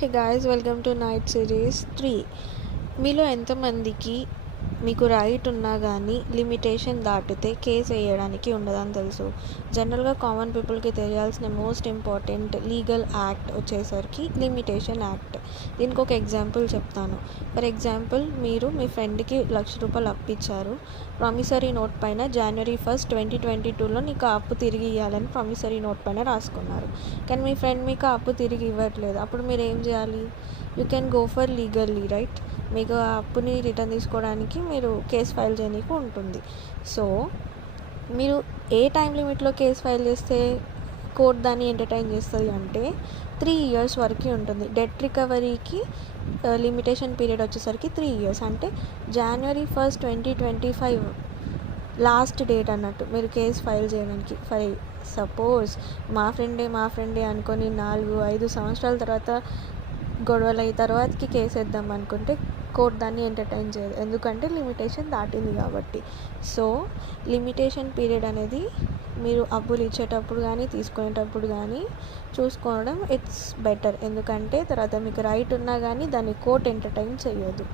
Hey guys, welcome to Night Series 3. మీలో ఎంతమందికి మీకు రైట్ ఉన్నా కానీ లిమిటేషన్ దాటితే కేసు వేయడానికి ఉండదని తెలుసు? జనరల్గా కామన్ పీపుల్కి తెలియాల్సిన మోస్ట్ ఇంపార్టెంట్ లీగల్ యాక్ట్ వచ్చేసరికి లిమిటేషన్ యాక్ట్. దీనికి ఒక ఎగ్జాంపుల్ చెప్తాను. ఫర్ ఎగ్జాంపుల్, మీరు మీ ఫ్రెండ్కి ₹1,00,000 అప్పు ఇచ్చారు. ప్రామిసరీ నోట్ పైన January 1, 2022లో నీకు ఆ అప్పు తిరిగి ఇవ్వాలని ప్రామిసరీ నోట్ పైన రాసుకున్నారు. కానీ మీ ఫ్రెండ్ మీకు ఆ అప్పు తిరిగి ఇవ్వట్లేదు. అప్పుడు మీరు ఏం చేయాలి? You can go for legally, right? మీకు ఆ అప్పుని రిటర్న్ తీసుకోవడానికి మీరు కేసు ఫైల్ చేయడానికి ఉంటుంది. సో మీరు ఏ టైం లిమిట్లో కేసు ఫైల్ చేస్తే కోర్ట్ దాన్ని ఎంటర్టైన్ చేస్తుంది అంటే 3 years వరకు ఉంటుంది. డెట్ రికవరీకి లిమిటేషన్ పీరియడ్ వచ్చేసరికి 3 years, అంటే January 1, 2025 లాస్ట్ డేట్ అన్నట్టు మీరు కేసు ఫైల్ చేయడానికి. ఫర్ సపోజ్ మా ఫ్రెండే అనుకొని 4-5 సంవత్సరాల తర్వాత గొడవలు అయిన తర్వాతకి కేసు వేద్దాం అనుకుంటే కోర్ట్ దాన్ని ఎంటర్టైన్ చేయదు, ఎందుకంటే లిమిటేషన్ దాటింది కాబట్టి. సో లిమిటేషన్ పీరియడ్ అనేది మీరు అప్పులు ఇచ్చేటప్పుడు కానీ తీసుకునేటప్పుడు కానీ చూసుకోవడం ఇట్స్ బెటర్, ఎందుకంటే తర్వాత మీకు రైట్ ఉన్నా కానీ దాన్ని కోర్ట్ ఎంటర్టైన్ చేయదు.